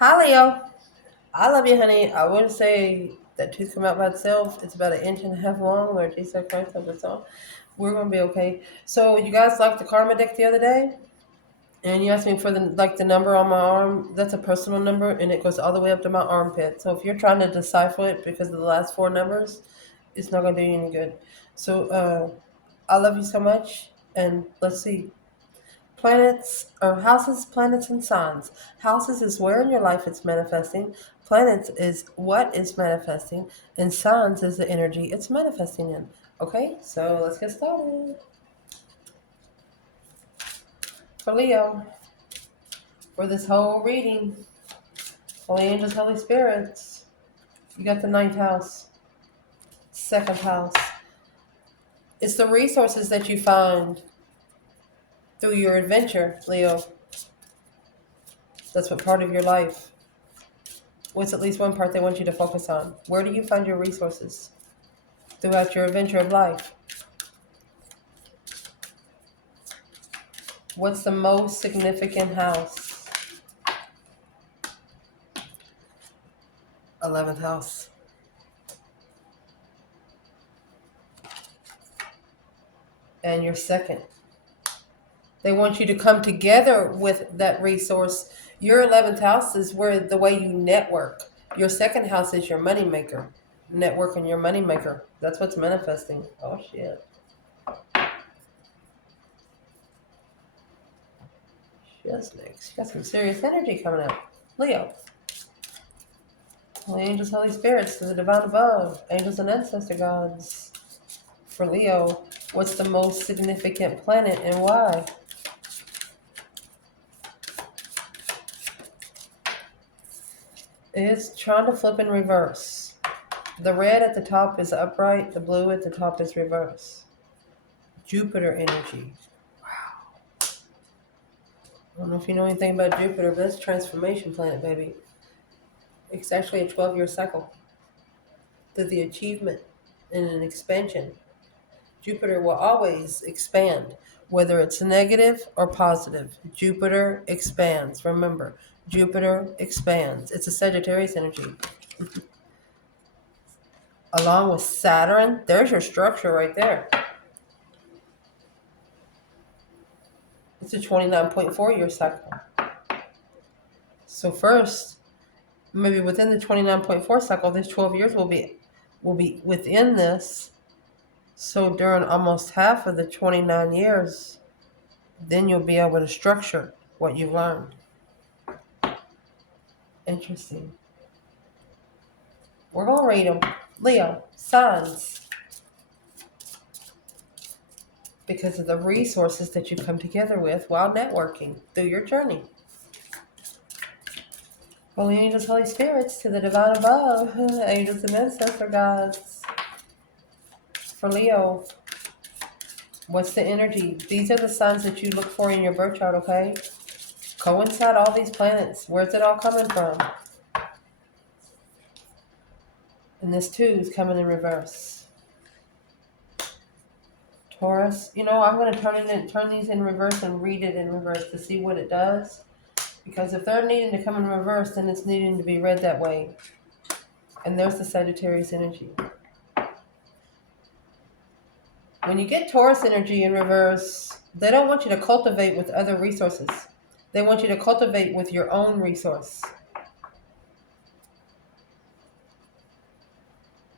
Hi, Leo. I love you, honey. I wouldn't say that tooth come out by itself. It's about an inch and a half long, Lord Jesus Christ of its own. We're gonna be okay. So you guys liked the karma deck the other day, and you asked me for the number on my arm. That's a personal number, and it goes all the way up to my armpit. So if you're trying to decipher it because of the last four numbers, it's not gonna do you any good. So I love you so much, and let's see. Planets or houses, planets, and signs. Houses is where in your life it's manifesting. Planets is what is manifesting. And signs is the energy it's manifesting in. Okay, so let's get started. For Leo, for this whole reading, Holy Angels, Holy Spirits, you got the ninth house, second house. It's the resources that you find through your adventure, Leo. That's what part of your life. What's at least one part they want you to focus on? Where do you find your resources throughout your adventure of life? What's the most significant house? 11th house. And your second. They want you to come together with that resource. Your 11th house is where the way you network. Your second house is your money maker. Network and your money maker. That's what's manifesting. Oh shit. Just next. You got some serious energy coming out. Leo. Holy angels, Holy Spirits, to the divine above, angels and ancestor gods. For Leo, what's the most significant planet and why? It's trying to flip in reverse. The red at the top is upright, the blue at the top is reverse. Jupiter energy. I don't know if you know anything about Jupiter, but that's a transformation planet, baby. It's actually a 12-year cycle to the achievement and an expansion. Jupiter will always expand, whether it's negative or positive. Jupiter expands. Remember, Jupiter expands. It's a Sagittarius energy. Along with Saturn, there's your structure right there. It's a 29.4-year cycle. So first, maybe within the 29.4 cycle, this 12 years will be within this. So during almost half of the 29 years, then you'll be able to structure what you've learned. Interesting. We're going to read them. Leo, signs. Because of the resources that you come together with while networking through your journey. Holy angels, Holy Spirits, to the divine above, angels and ancestor gods. For Leo, what's the energy? These are the signs that you look for in your birth chart, okay? Coincide all these planets. Where's it all coming from? And this too is coming in reverse. Taurus, I'm going to turn these in reverse and read it in reverse to see what it does. Because if they're needing to come in reverse, then it's needing to be read that way. And there's the Sagittarius energy. When you get Taurus energy in reverse, they don't want you to cultivate with other resources. They want you to cultivate with your own resource.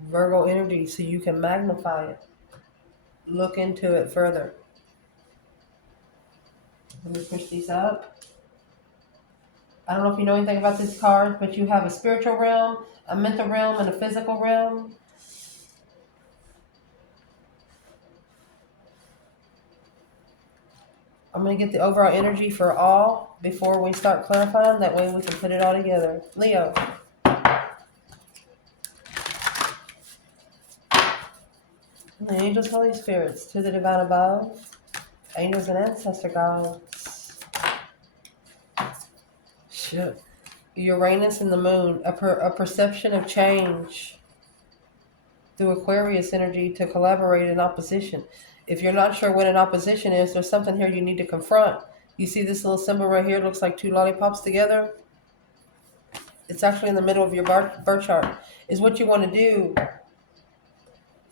Virgo energy, so you can magnify it. Look into it further. Let me push these up. I don't know if you know anything about this card, but you have a spiritual realm, a mental realm, and a physical realm. I'm going to get the overall energy for all before we start clarifying. That way we can put it all together. Leo. The angels, Holy Spirits, to the divine above, angels and ancestor gods. Shit. Uranus and the moon, a perception of change through Aquarius energy to collaborate in opposition. If you're not sure what an opposition is, there's something here you need to confront. You see this little symbol right here? It looks like two lollipops together. It's actually in the middle of your birth chart. Is what you want to do.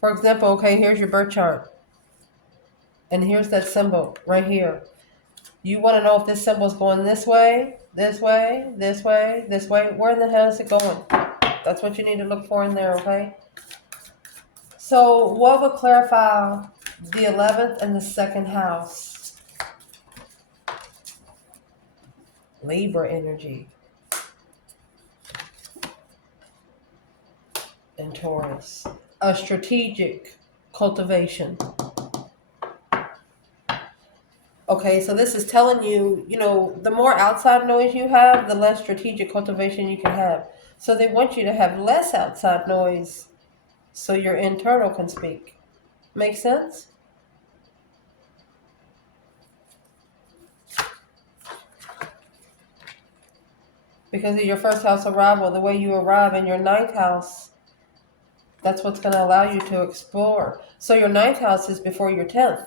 For example, okay, here's your birth chart. And here's that symbol right here. You want to know if this symbol is going this way, this way, this way, this way. Where in the hell is it going? That's what you need to look for in there, okay? So what would clarify the 11th and the second house? Libra energy and Taurus. A strategic cultivation. Okay, so this is telling you, the more outside noise you have, the less strategic cultivation you can have. So they want you to have less outside noise so your internal can speak. Make sense? Because of your first house arrival, the way you arrive in your ninth house, that's what's going to allow you to explore. So your ninth house is before your 10th,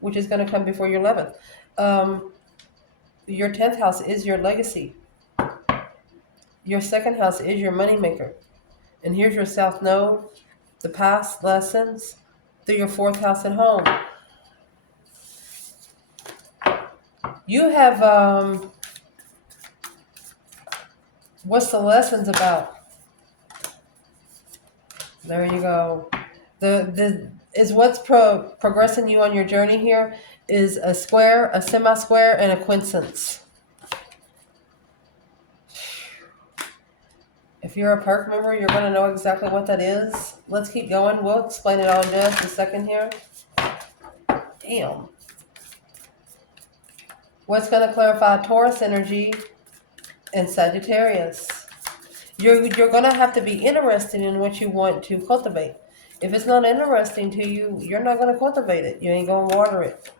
which is going to come before your 11th. Your 10th house is your legacy. Your second house is your moneymaker. And here's your south node, the past lessons, through your fourth house at home. You have, what's the lessons about? There you go. The is what's progressing you on your journey here is a square, a semi-square, and a quincunx. If you're a perk member, you're going to know exactly what that is. Let's keep going. We'll explain it all in just a second here. Damn. What's going to clarify Taurus energy and Sagittarius? You're going to have to be interested in what you want to cultivate. If it's not interesting to you, you're not going to cultivate it. You ain't going to water it.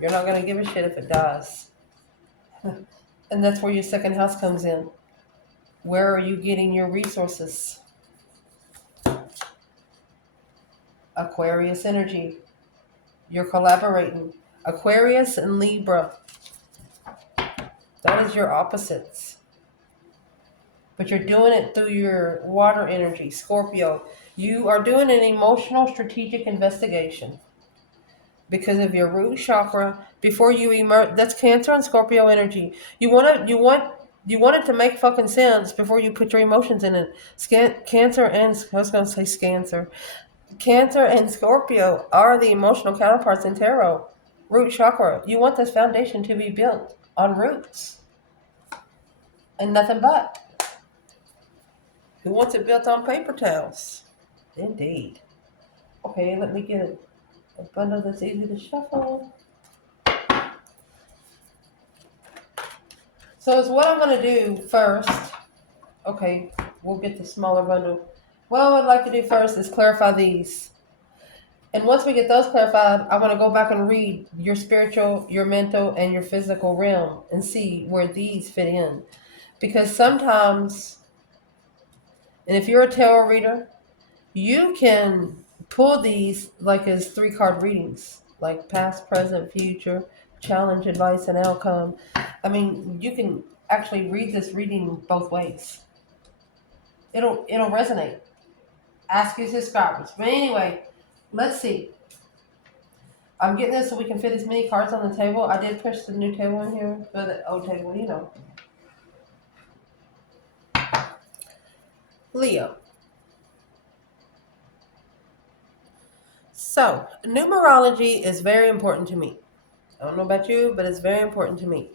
You're not going to give a shit if it dies. And that's where your second house comes in. Where are you getting your resources? Aquarius energy. You're collaborating. Aquarius and Libra. That is your opposites. But you're doing it through your water energy, Scorpio. You are doing an emotional strategic investigation because of your root chakra before you emerge. That's Cancer and Scorpio energy. You want it to make fucking sense before you put your emotions in it. Cancer and I was gonna say Scancer. Cancer and Scorpio are the emotional counterparts in tarot. Root chakra. You want this foundation to be built on roots and nothing but. Who wants it built on paper towels? Indeed. Okay, let me get a bundle that's easy to shuffle. So is what I'm going to do first. Okay, we'll get the smaller bundle. What I would like to do first is clarify these. And once we get those clarified, I want to go back and read your spiritual, your mental, and your physical realm and see where these fit in. Because sometimes, and if you're a tarot reader, you can pull these like as 3-card readings, like past, present, future, challenge, advice, and outcome. I mean, you can actually read this reading both ways. It'll resonate. Ask your subscribers. But anyway, let's see. I'm getting this so we can fit as many cards on the table. I did push the new table in here for the old table, Leo. So, numerology is very important to me. I don't know about you, but it's very important to me.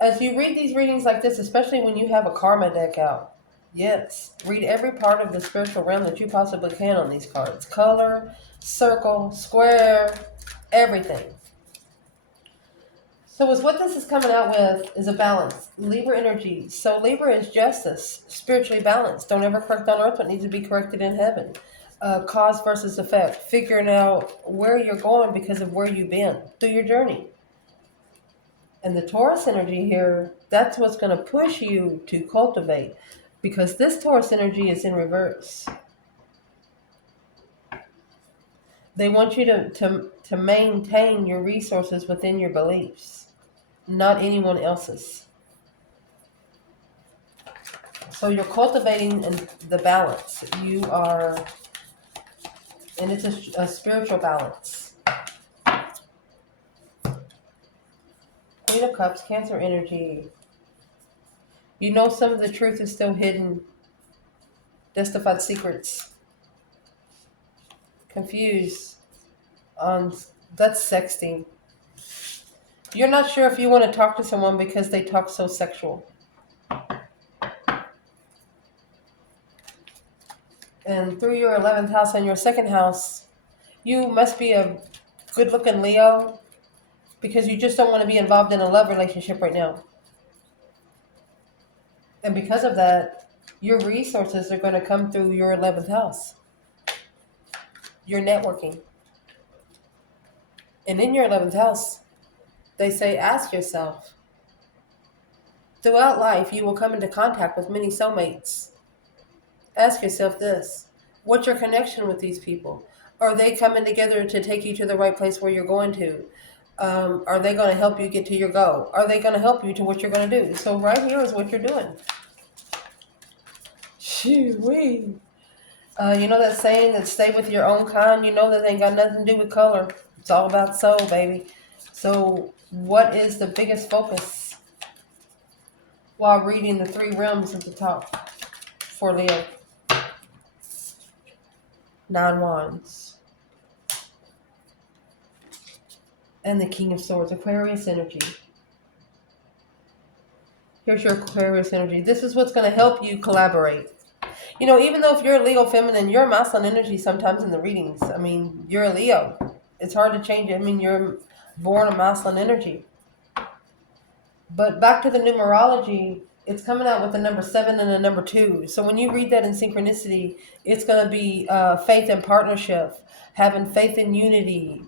As you read these readings like this, especially when you have a karma deck out, yes, read every part of the spiritual realm that you possibly can on these cards. Color, circle, square, everything. So what this is coming out with is a balance. Libra energy. So Libra is justice, spiritually balanced. Don't ever correct on earth what needs to be corrected in heaven. Cause versus effect. Figuring out where you're going because of where you've been through your journey. And the Taurus energy here, that's what's going to push you to cultivate. Because this Taurus energy is in reverse. They want you to maintain your resources within your beliefs, not anyone else's. So you're cultivating the balance. You are, and it's a spiritual balance. Queen of Cups, Cancer energy. You know some of the truth is still hidden. Justified secrets. Confused. On That's sexting. You're not sure if you want to talk to someone because they talk so sexual. And through your 11th house and your second house, you must be a good-looking Leo because you just don't want to be involved in a love relationship right now. And because of that, your resources are going to come through your 11th house. Your networking. And in your 11th house, they say, ask yourself, throughout life, you will come into contact with many soulmates. Ask yourself this. What's your connection with these people? Are they coming together to take you to the right place where you're going to? Are they going to help you get to your goal? Are they going to help you to what you're going to do? So right here is what you're doing. Shoo-wee. You know that saying that stay with your own kind? You know that ain't got nothing to do with color. It's all about soul, baby. So what is the biggest focus while reading the 3 realms at the top for Leo? 9 wands. And the King of Swords, Aquarius energy. Here's your Aquarius energy. This is what's going to help you collaborate. You know, even though if you're a Leo feminine, you're a masculine energy sometimes in the readings. I mean, you're a Leo. It's hard to change it. I mean, you're born a masculine energy. But back to the numerology, it's coming out with the number 7 and the number 2. So when you read that in synchronicity, it's going to be faith and partnership, having faith in unity.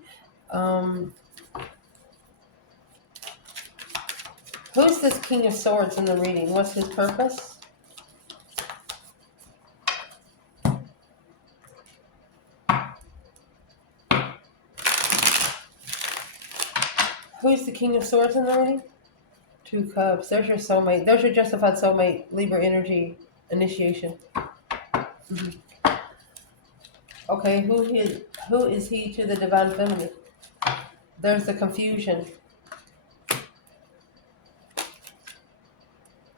Who's this King of Swords in the reading? What's his purpose? Who's the King of Swords in the reading? 2 cups. There's your soulmate. There's your justified soulmate, Libra energy, initiation. Mm-hmm. Okay, who is he to the divine feminine? There's the confusion.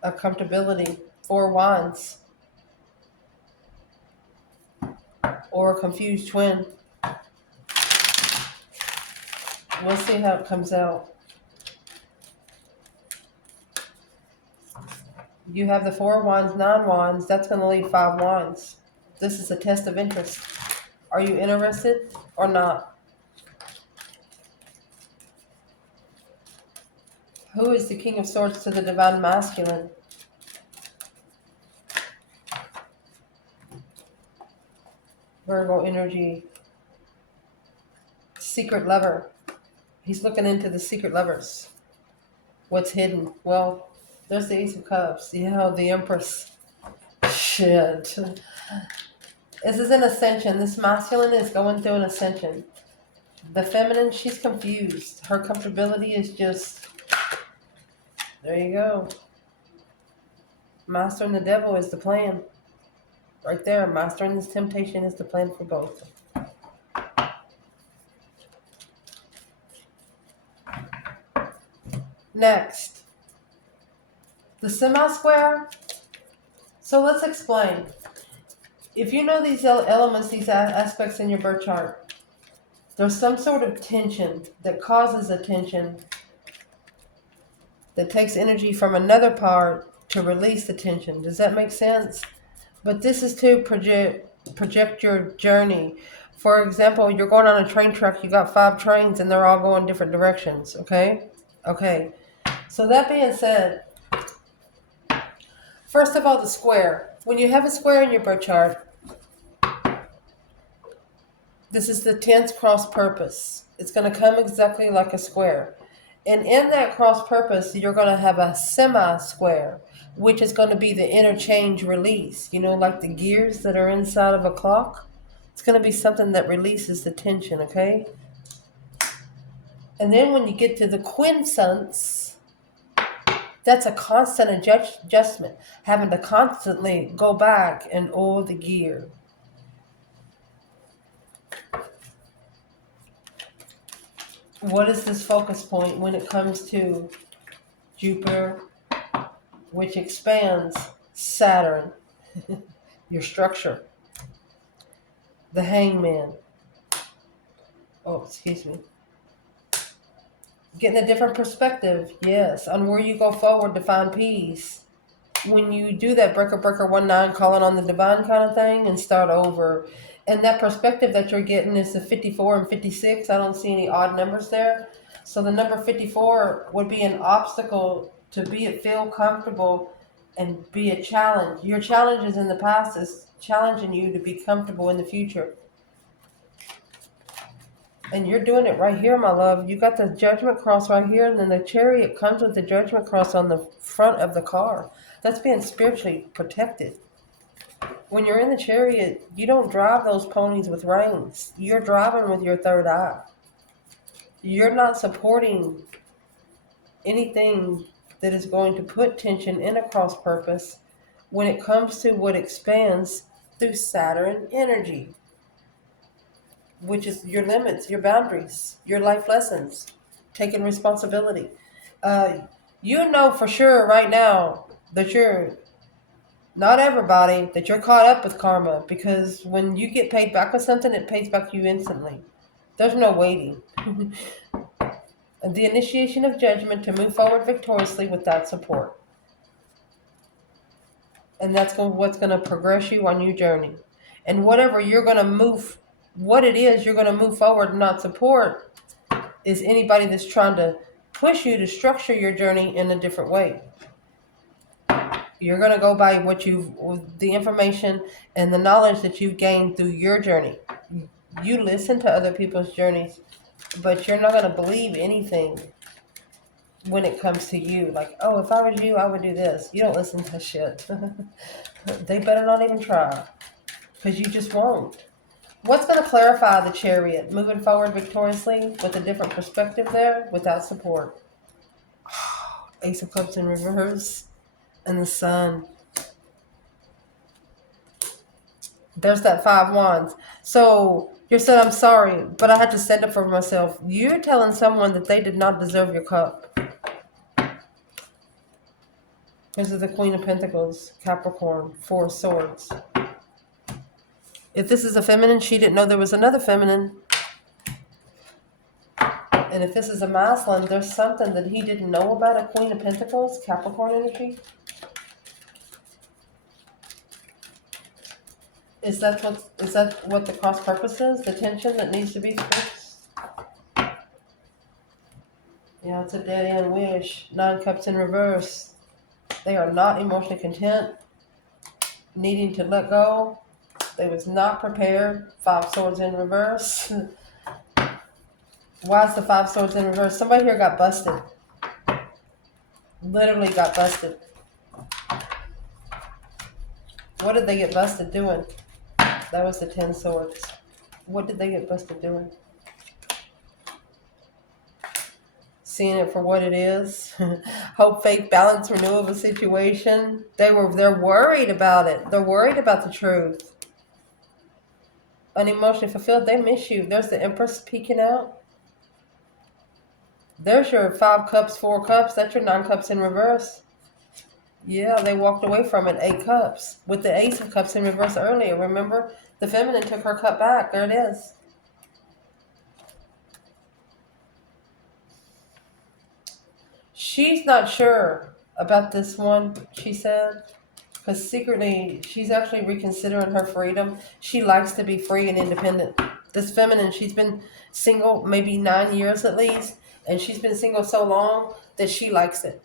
A comfortability. 4 wands. Or a confused twin. We'll see how it comes out. You have the 4 wands, 9 wands. That's going to leave 5 wands. This is a test of interest. Are you interested or not? Who is the King of Swords to the divine masculine? Virgo energy. Secret lover. He's looking into the secret lovers. What's hidden? Well, there's the Ace of Cups. Yeah, the Empress. Shit. This is an ascension. This masculine is going through an ascension. The feminine, she's confused. Her comfortability is just... There you go. Mastering the devil is the plan. Right there. Mastering this temptation is the plan for both. Next. The semi-square. So let's explain. If you know these elements, these aspects in your birth chart, there's some sort of tension that causes a tension that takes energy from another part to release the tension. Does that make sense? But this is to project your journey. For example, you're going on a train track, you got 5 trains and they're all going different directions, okay? Okay. So that being said, first of all, the square. When you have a square in your birth chart, this is the 10th cross purpose. It's going to come exactly like a square. And in that cross purpose, you're going to have a semi-square, which is going to be the interchange release. You know, like the gears that are inside of a clock. It's going to be something that releases the tension, okay? And then when you get to the quincunx, That's a constant adjustment, having to constantly go back and oil the gear. What is this focus point when it comes to Jupiter, which expands Saturn, your structure, the hangman? Oh, excuse me. Getting a different perspective, yes, on where you go forward to find peace. When you do that breaker 19 calling on the divine kind of thing and start over, and that perspective that you're getting is the 54 and 56. I don't see any odd numbers there. So the number 54 would be an obstacle to be it feel comfortable and be a challenge. Your challenges in the past is challenging you to be comfortable in the future. And you're doing it right here, my love. You got the judgment cross right here, and then the chariot comes with the judgment cross on the front of the car. That's being spiritually protected. When you're in the chariot, you don't drive those ponies with reins. You're driving with your third eye. You're not supporting anything that is going to put tension in a cross purpose when it comes to what expands through Saturn energy, which is your limits, your boundaries, your life lessons, taking responsibility. You know for sure right now that you're not everybody, that you're caught up with karma, because when you get paid back with something, it pays back to you instantly. There's no waiting. The initiation of judgment to move forward victoriously without support. And that's what's going to progress you on your journey. And whatever you're going to move, what it is you're going to move forward and not support is anybody that's trying to push you to structure your journey in a different way. You're going to go by the information and the knowledge that you've gained through your journey. You listen to other people's journeys, but you're not going to believe anything when it comes to you. Like, oh, if I was you, I would do this. You don't listen to shit. They better not even try, because you just won't. What's going to clarify the chariot? Moving forward victoriously with a different perspective there without support. Ace of Cups in reverse and the Sun. There's that 5 wands. So you said, I'm sorry, but I had to stand up for myself. You're telling someone that they did not deserve your cup. This is the Queen of Pentacles, Capricorn, 4 swords. If this is a feminine, she didn't know there was another feminine. And if this is a masculine, there's something that he didn't know about a Queen of Pentacles, Capricorn energy. Is that what the cross purpose is? The tension that needs to be fixed? Yeah, it's a dead end wish. 9 cups in reverse. They are not emotionally content, needing to let go. They was not prepared. 5 swords in reverse. Why is the 5 swords in reverse? Somebody here got busted. Literally got busted. What did they get busted doing? That was the 10 swords. What did they get busted doing? Seeing it for what it is. Hope, faith, balance, renewal of a situation. They're worried about it. They're worried about the truth. Unemotionally fulfilled. They miss you. There's the Empress peeking out. There's your 5 cups, 4 cups. That's your 9 cups in reverse. Yeah, they walked away from it. 8 cups. With the Ace of Cups in reverse earlier. Remember? The feminine took her cup back. There it is. She's not sure about this one, she said. Because secretly, she's actually reconsidering her freedom. She likes to be free and independent. This feminine, she's been single maybe 9 years at least. And she's been single so long that she likes it.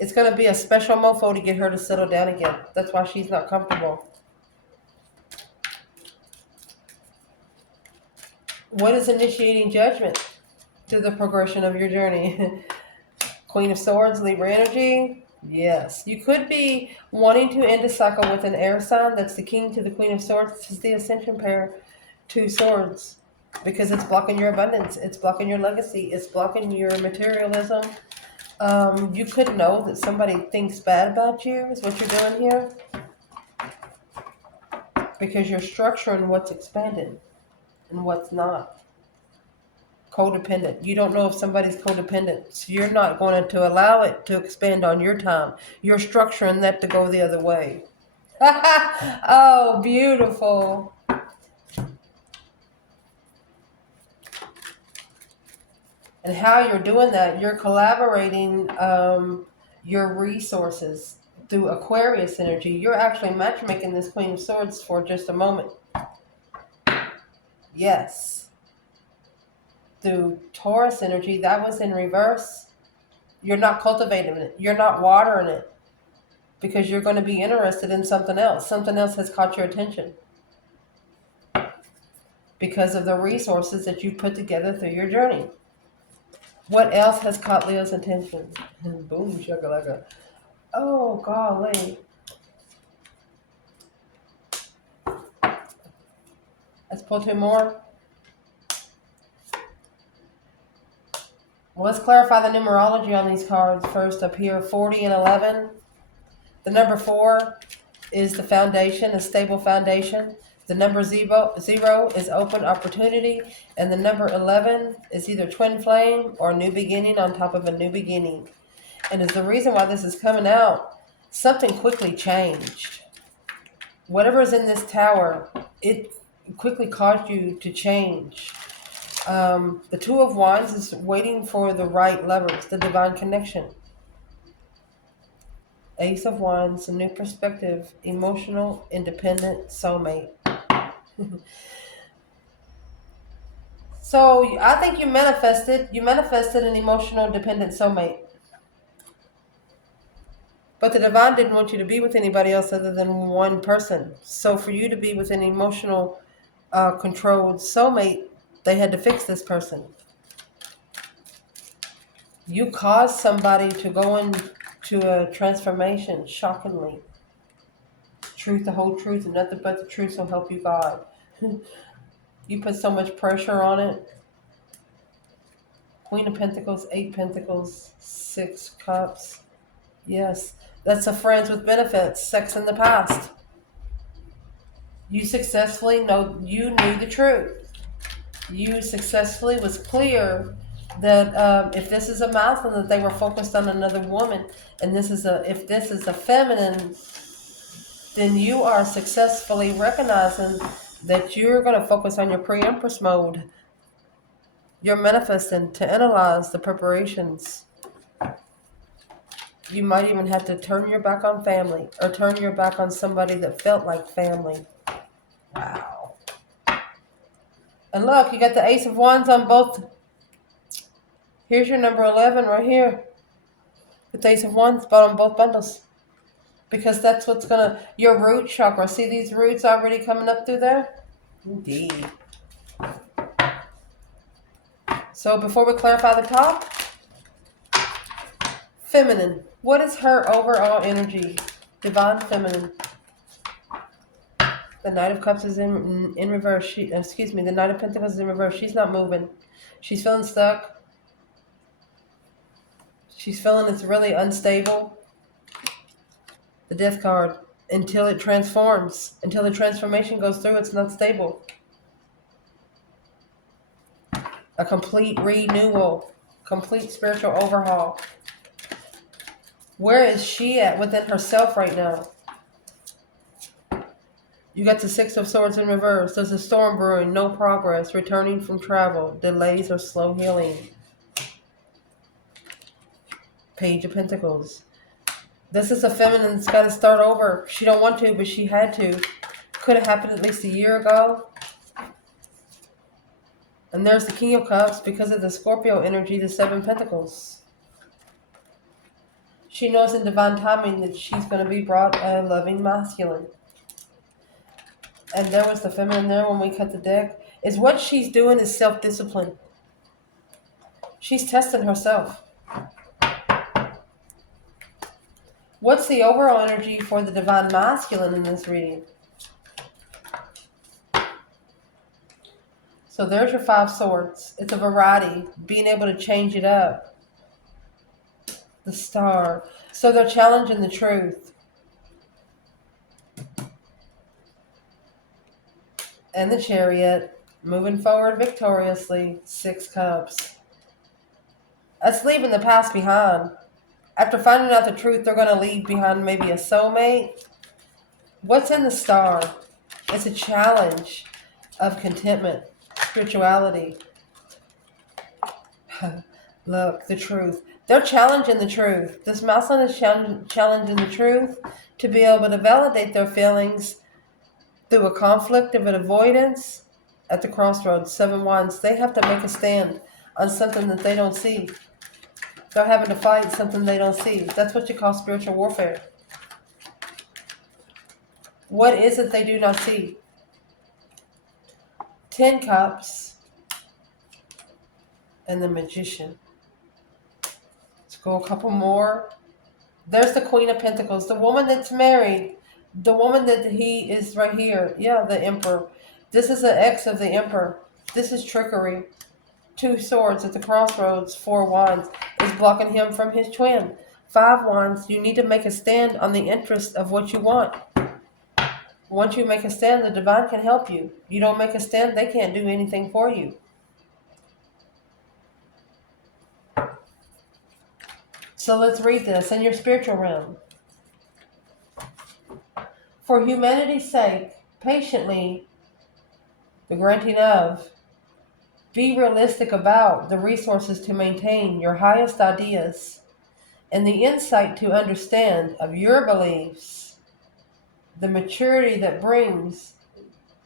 It's going to be a special mofo to get her to settle down again. That's why she's not comfortable. What is initiating judgment through the progression of your journey? Queen of Swords, Libra energy. Yes. You could be wanting to end a cycle with an air sign. That's the King to the Queen of Swords. This is the Ascension pair. 2 swords. Because it's blocking your abundance. It's blocking your legacy. It's blocking your materialism. You could know that somebody thinks bad about you, is what you're doing here, because you're structuring what's expanded and what's not. Codependent. You don't know if somebody's codependent, so you're not going to allow it to expand on your time. You're structuring that to go the other way. Oh, beautiful. And how you're doing that, you're collaborating your resources through Aquarius energy. You're actually matchmaking this Queen of Swords for just a moment. Yes. Through Taurus energy, that was in reverse. You're not cultivating it. You're not watering it because you're going to be interested in something else. Something else has caught your attention because of the resources that you put together through your journey. What else has caught Leo's attention? Boom, shakalaka. Oh, golly. Let's pull two more. Well, let's clarify the numerology on these cards first up here. 40 and 11. The number 4 is the foundation, a stable foundation. The number 0 is open opportunity. And the number 11 is either twin flame or new beginning on top of a new beginning. And is the reason why this is coming out, something quickly changed. Whatever is in this tower, it quickly caused you to change. The Two of Wands is waiting for the right lovers, the divine connection. Ace of Wands, a new perspective, emotional, independent, soulmate. So I think you manifested an emotional, dependent soulmate. But the divine didn't want you to be with anybody else other than one person. So for you to be with an emotional, controlled soulmate, they had to fix this person. You caused somebody to go into a transformation, shockingly. Truth, the whole truth, and nothing but the truth, so help you God. You put so much pressure on it. Queen of Pentacles, 8 Pentacles, 6 Cups. Yes, that's a friends with benefits, sex in the past. You successfully you knew the truth. You successfully was clear that if this is a masculine, that they were focused on another woman, and if this is a feminine, then you are successfully recognizing that you're going to focus on your pre-empress mode. You're manifesting to analyze the preparations. You might even have to turn your back on family or turn your back on somebody that felt like family. Wow. And look, you got the Ace of Wands on both. Here's your number 11 right here. The Ace of Wands, but on both bundles. Because that's what's going to, your root chakra. See these roots already coming up through there? Indeed. So before we clarify the top, feminine. What is her overall energy? Divine feminine. The Knight of Cups is in reverse. The Knight of Pentacles is in reverse. She's not moving. She's feeling stuck. She's feeling it's really unstable. The Death card. Until it transforms. Until the transformation goes through, it's not stable. A complete renewal. Complete spiritual overhaul. Where is she at within herself right now? You got the Six of Swords in reverse. There's a storm brewing, no progress, returning from travel, delays or slow healing. Page of Pentacles. This is a feminine that's got to start over. She don't want to, but she had to. Could have happened at least a year ago. And there's the King of Cups because of the Scorpio energy, the 7 Pentacles. She knows in divine timing that she's going to be brought a loving masculine. And there was the feminine there when we cut the deck. Is what she's doing is self-discipline. She's testing herself. What's the overall energy for the divine masculine in this reading? So there's your 5 swords. It's a variety. Being able to change it up. The Star. So they're challenging the truth. And the Chariot. Moving forward victoriously. 6 cups. That's leaving the past behind. After finding out the truth, they're going to leave behind maybe a soulmate. What's in the Star? It's a challenge of contentment, spirituality. Look, the truth. They're challenging the truth. This mountain is challenging the truth to be able to validate their feelings through a conflict of an avoidance at the crossroads. 7 wands. They have to make a stand on something that they don't see. They're having to fight something they don't see. That's what you call spiritual warfare. What is it they do not see? 10 cups and the Magician. Let's go a couple more. There's the Queen of Pentacles, the woman that's married, the woman that he is right here. Yeah, the Emperor. This is an ex of the Emperor. This is trickery. 2 swords at the crossroads. 4 wands is blocking him from his twin. 5 wands, you need to make a stand on the interest of what you want. Once you make a stand, the divine can help you. You don't make a stand, they can't do anything for you. So let's read this in your spiritual realm. For humanity's sake, patiently, the granting of, be realistic about the resources to maintain your highest ideas and the insight to understand of your beliefs, the maturity that brings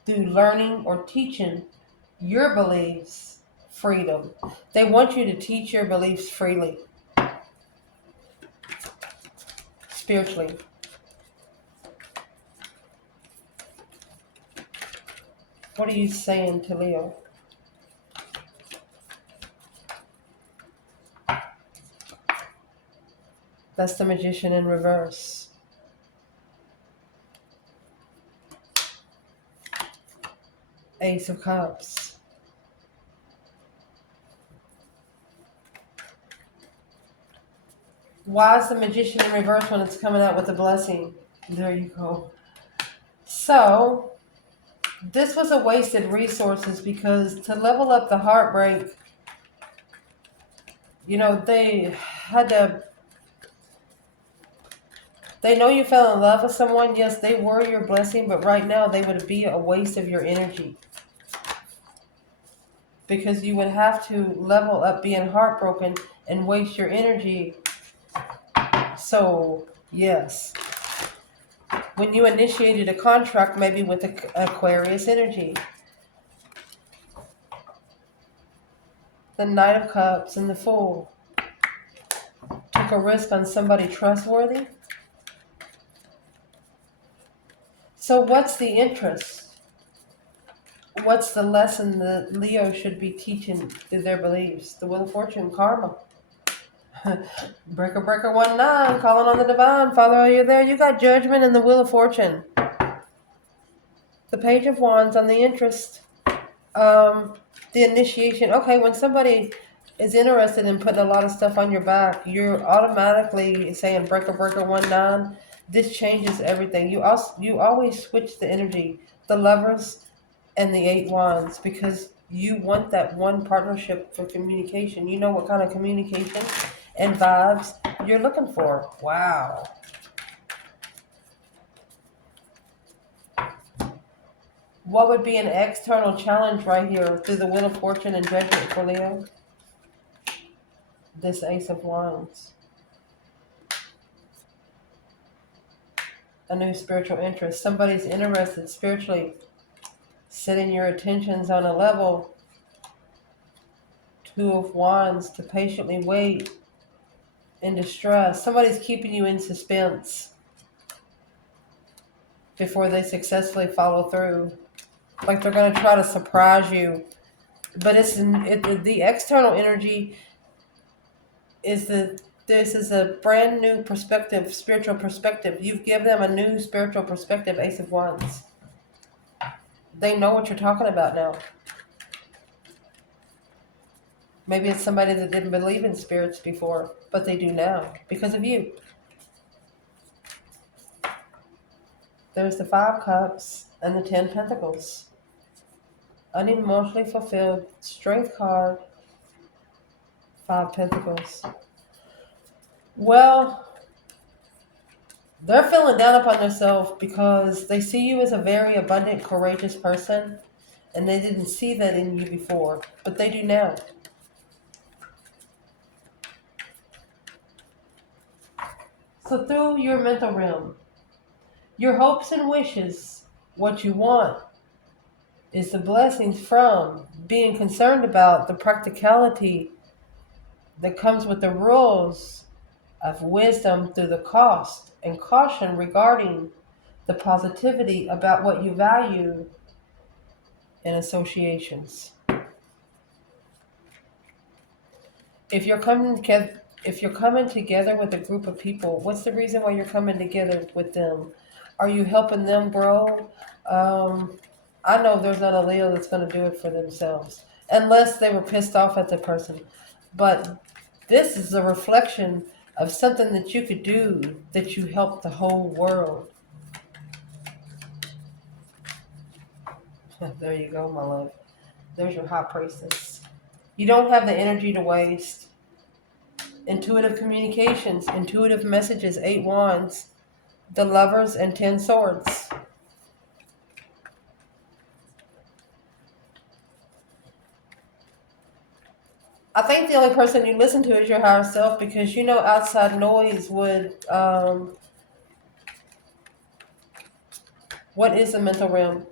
through learning or teaching your beliefs freedom. They want you to teach your beliefs freely, spiritually. What are you saying to Leo? That's the Magician in reverse. Ace of Cups. Why is the Magician in reverse when it's coming out with a blessing? There you go. So, this was a wasted resources because to level up the heartbreak, they had to. They know you fell in love with someone. Yes, they were your blessing, but right now they would be a waste of your energy. Because you would have to level up being heartbroken and waste your energy. So, yes. When you initiated a contract, maybe with Aquarius energy. The Knight of Cups and the Fool. Took a risk on somebody trustworthy. So what's the interest? What's the lesson that Leo should be teaching through their beliefs? The Wheel of Fortune, karma. Breaker, 19, calling on the divine. Father, are you there? You got Judgment and the Wheel of Fortune. The Page of Wands on the interest. The initiation. Okay, when somebody is interested in putting a lot of stuff on your back, you're automatically saying Breaker, 19. This changes everything. You always switch the energy. The Lovers and the 8 wands, because you want that one partnership for communication. You know what kind of communication and vibes you're looking for. Wow. What would be an external challenge right here through the Wheel of Fortune and Judgment for Leo? This Ace of Wands. A new spiritual interest. Somebody's interested spiritually. Setting your attentions on a level. 2 of Wands to patiently wait in distress. Somebody's keeping you in suspense before they successfully follow through. Like they're going to try to surprise you. But the external energy is this is a brand new perspective, spiritual perspective. You've given them a new spiritual perspective, Ace of Wands. They know what you're talking about now. Maybe it's somebody that didn't believe in spirits before, but they do now because of you. There's the Five Cups and the 10 Pentacles. Unemotionally fulfilled, Strength card, Five Pentacles. Well, they're feeling down upon themselves because they see you as a very abundant, courageous person, and they didn't see that in you before, but they do now. So through your mental realm, your hopes and wishes, what you want, is the blessings from being concerned about the practicality that comes with the rules of wisdom through the cost and caution regarding the positivity about what you value in associations. If you're coming together with a group of people, what's the reason why you're coming together with them? Are you helping them grow? I know there's not a Leo that's going to do it for themselves, unless they were pissed off at the person. But this is a reflection of something that you could do that you help the whole world. There you go, my love. There's your high priestess. You don't have the energy to waste. Intuitive communications, intuitive messages, 8 wands, the lovers, and 10 swords. I think the only person you listen to is your higher self, because you know outside noise would... what is the mental realm?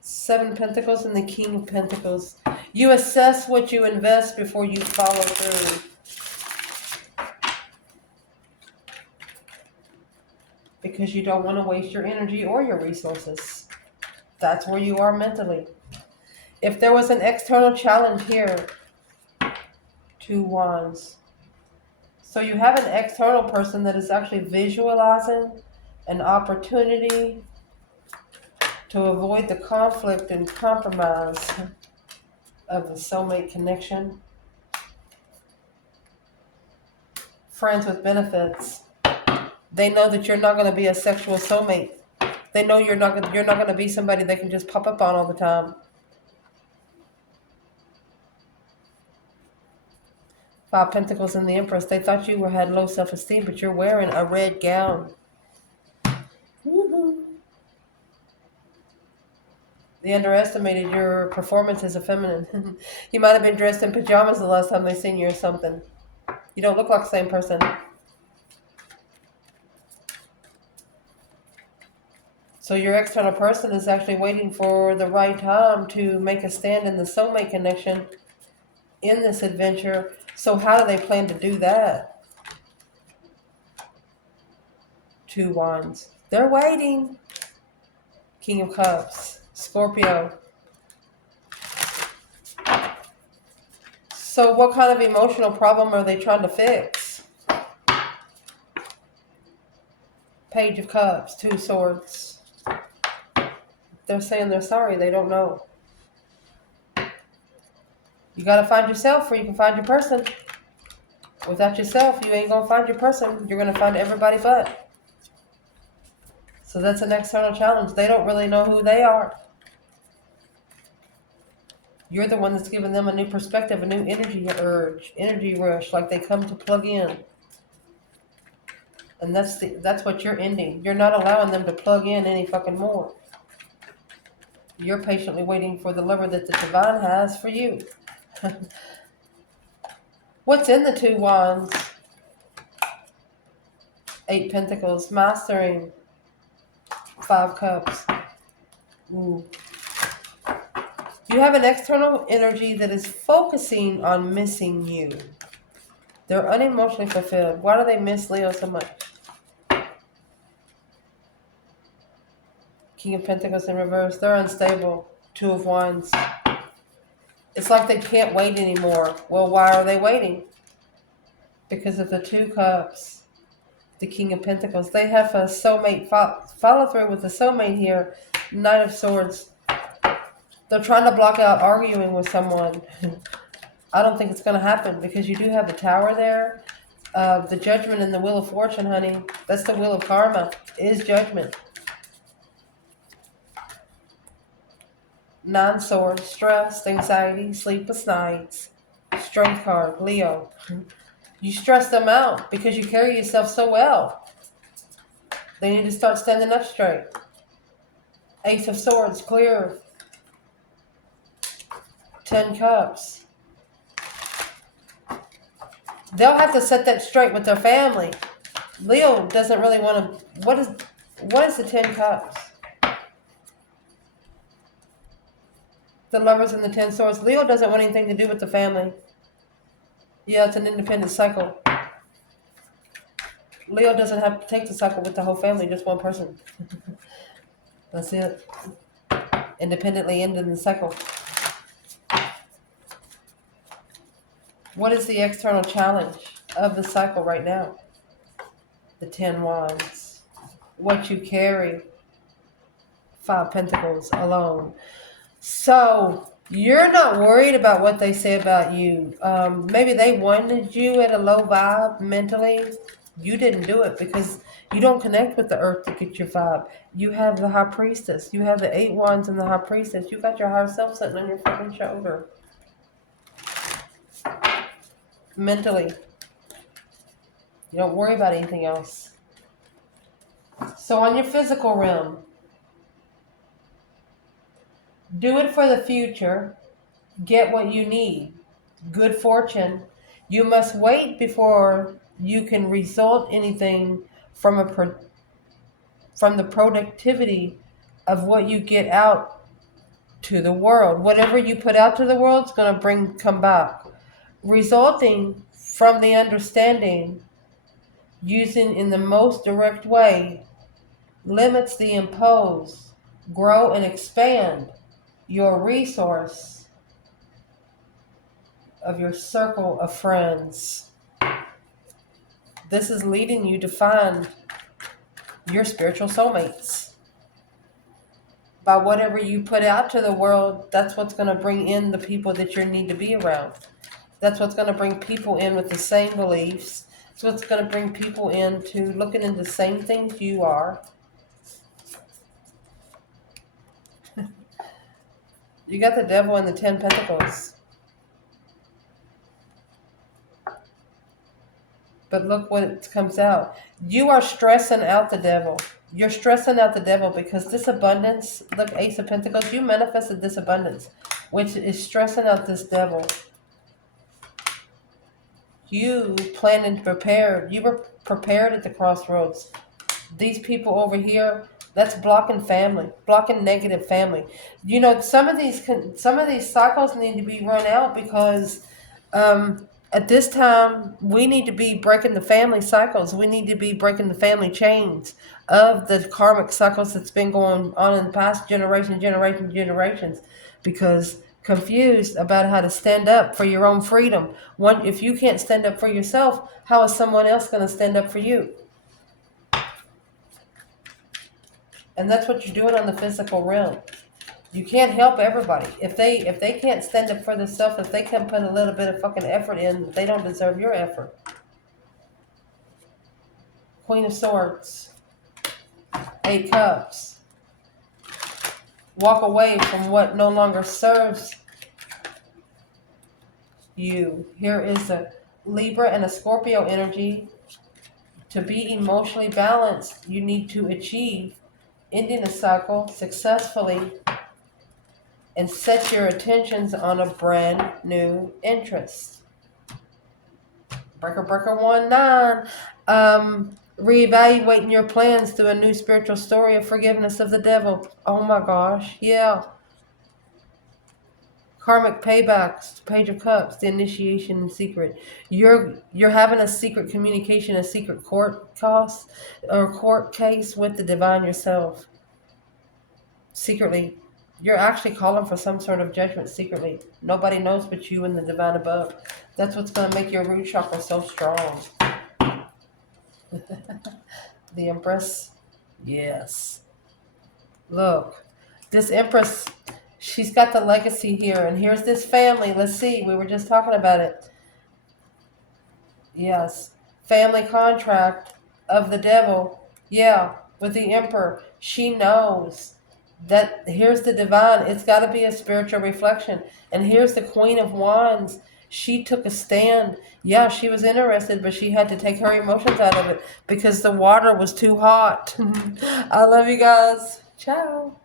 7 Pentacles and the King of Pentacles. You assess what you invest before you follow through. Because you don't want to waste your energy or your resources. That's where you are mentally. If there was an external challenge here, 2 wands. So you have an external person that is actually visualizing an opportunity to avoid the conflict and compromise of the soulmate connection. Friends with benefits. They know that you're not going to be a sexual soulmate. They know you're not going to be somebody they can just pop up on all the time. 5 Pentacles and the Empress. They thought you had low self-esteem, but you're wearing a red gown. Woo-hoo. They underestimated your performance as a feminine. You might have been dressed in pajamas the last time they seen you or something. You don't look like the same person. So your external person is actually waiting for the right time to make a stand in the soulmate connection in this adventure. So how do they plan to do that? 2 wands. They're waiting. King of Cups. Scorpio. So what kind of emotional problem are they trying to fix? Page of Cups. 2 swords. They're saying they're sorry. They don't know. You got to find yourself before you can find your person. Without yourself, you ain't going to find your person. You're going to find everybody but. So that's an external challenge. They don't really know who they are. You're the one that's giving them a new perspective, a new energy urge, energy rush, like they come to plug in. And that's what you're ending. You're not allowing them to plug in any fucking more. You're patiently waiting for the lover that the divine has for you. What's in the 2 wands? 8 Pentacles, mastering. 5 Cups. Ooh. You have an external energy that is focusing on missing you. They're unemotionally fulfilled. Why do they miss Leo so much? King of Pentacles in reverse. They're unstable. 2 of Wands. It's like they can't wait anymore. Well, why are they waiting? Because of the 2 Cups. The King of Pentacles. They have a soulmate. Follow through with the soulmate here. Knight of Swords. They're trying to block out arguing with someone. I don't think it's going to happen because you do have the Tower there. The Judgment and the Wheel of Fortune, honey. That's the Wheel of Karma. Is Judgment. 9 swords, stress, anxiety, sleepless nights. Strength card, Leo. You stress them out because you carry yourself so well. They need to start standing up straight. Ace of Swords, clear. 10 Cups. They'll have to set that straight with their family. Leo doesn't really want to. What is the 10 Cups? The Lovers and the 10 Swords. Leo doesn't want anything to do with the family. Yeah, it's an independent cycle. Leo doesn't have to take the cycle with the whole family, just one person. That's it. Independently ending the cycle. What is the external challenge of the cycle right now? The 10 Wands. What you carry. 5 Pentacles alone. So you're not worried about what they say about you. Maybe they wanted you at a low vibe mentally. You didn't do it because you don't connect with the earth to get your vibe. You have the High Priestess. You have the 8 Wands and the High Priestess. You got your higher self sitting on your fucking shoulder. Mentally. You don't worry about anything else. So on your physical realm, do it for the future. Get what you need. Good fortune. You must wait before you can result anything from the productivity of what you get out to the world. Whatever you put out to the world is going to come back. Resulting from the understanding, using in the most direct way, limits the impose, grow and expand your resource of your circle of friends. This is leading you to find your spiritual soulmates. By whatever you put out to the world, that's what's going to bring in the people that you need to be around. That's what's going to bring people in with the same beliefs. That's what's going to bring people into looking into the same things you are. You got the Devil and the 10 Pentacles. But look what it comes out. You are stressing out the devil. You're stressing out the devil because this abundance, look, Ace of Pentacles, you manifested this abundance, which is stressing out this devil. You planned and prepared. You were prepared at the crossroads. These people over here, that's blocking family, blocking negative family. You know, some of these cycles need to be run out because at this time we need to be breaking the family cycles. We need to be breaking the family chains of the karmic cycles that's been going on in the past generations. Because confused about how to stand up for your own freedom. If you can't stand up for yourself, how is someone else going to stand up for you? And that's what you're doing on the physical realm. You can't help everybody. If they can't stand up for themselves, if they can't put a little bit of fucking effort in, they don't deserve your effort. Queen of Swords. 8 Cups. Walk away from what no longer serves you. Here is a Libra and a Scorpio energy. To be emotionally balanced, you need to achieve ending a cycle successfully and set your attentions on a brand new interest. Breaker 19. Reevaluating your plans through a new spiritual story of forgiveness of the devil. Oh my gosh, yeah. Karmic paybacks, Page of Cups, the initiation in secret. You're having a secret communication, a secret court case with the divine yourself. Secretly. You're actually calling for some sort of judgment secretly. Nobody knows but you and the divine above. That's what's going to make your root chakra so strong. The Empress. Yes. Look, this Empress She's got the legacy here, and here's this family. Let's see. We were just talking about it. Yes. Family contract of the devil. Yeah, with the emperor. She knows that here's the divine. It's got to be a spiritual reflection. And here's the Queen of Wands. She took a stand. Yeah, she was interested, but she had to take her emotions out of it because the water was too hot. I love you guys. Ciao.